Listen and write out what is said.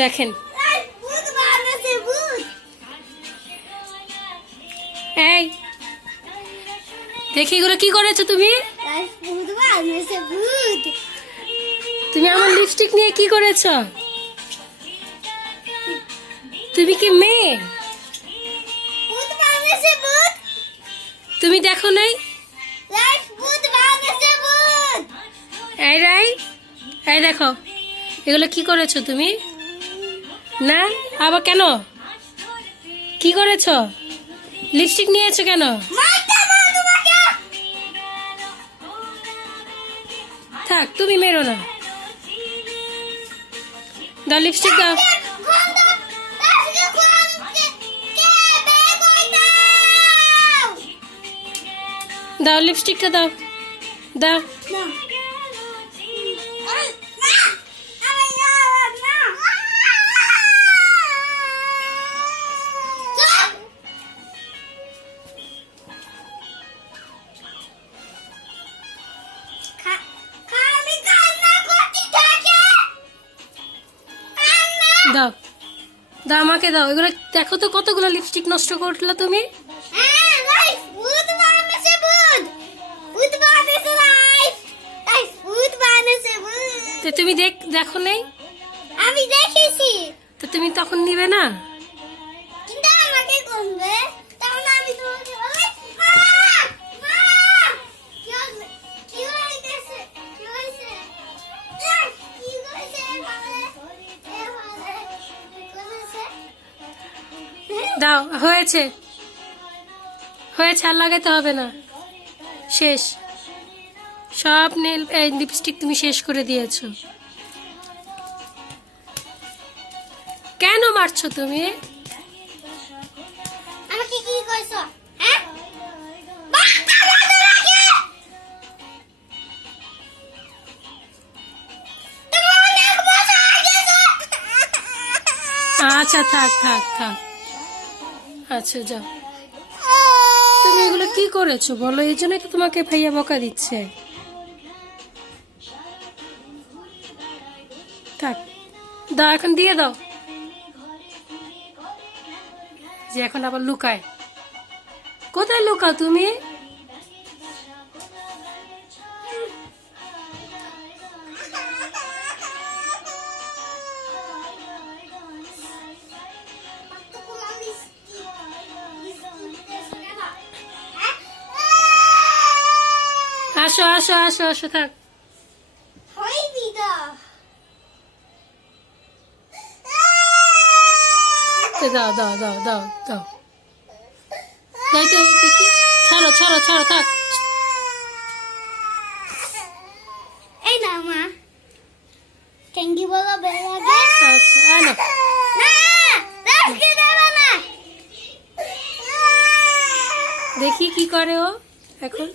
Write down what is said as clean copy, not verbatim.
দেখেন এই দেখি এগুলো কি করেছো তুমি? তুমি আমার লিপস্টিক নিয়ে কি করেছো? তুমি কি মেয়ে? তুমি দেখো নাই? এই রাই, এই দেখো এগুলো কি করেছো তুমি? না আবার কেন কি করেছো? লিপস্টিক নিয়েছো কেন? থাক তুমি মেরো না, দাও লিপস্টিক দাও। দাও লিপস্টিকটা দাও, দাও। দাও দাও আমাকে দাও এগুলো। দেখো তো কতগুলো লিপস্টিক নষ্ট করলে তুমি। তুমি দেখো নাই? আমি দেখেছি। তো তুমি তখন নিবে না? কিন্তু আমাকে করবে তখন আমি তোমাকে বলি কি হইছে কি হইছে কি হইছে দাও হয়েছে হয়েছে আর লাগাতে হবে না, শেষ। সব নেল লিপস্টিক তুমি শেষ করে দিয়েছো। কেন মারছো তুমি? আমাকে কি কইছো? হ্যাঁ আচ্ছা থাক থাক থাক, আচ্ছা যাও। তুমি এগুলো কি করেছো বলো? এই জন্যই তো তোমাকে ভাইয়া বকা দিচ্ছে। থাক দাও, এখন দিয়ে দাও। যে এখন আবার লুকায়, কোথায় লুকাও তুমি? আসো আসো আসো আসো, থাক। দাও দাও দাও দাও দাও, তাই তো দেখি। ছাড়ো ছাড়ো ছাড়ো, থাক। এই না মা, থ্যাংক ইউ বলো বেলাগে। আচ্ছা আনো। দেখি কি করে ও এখন।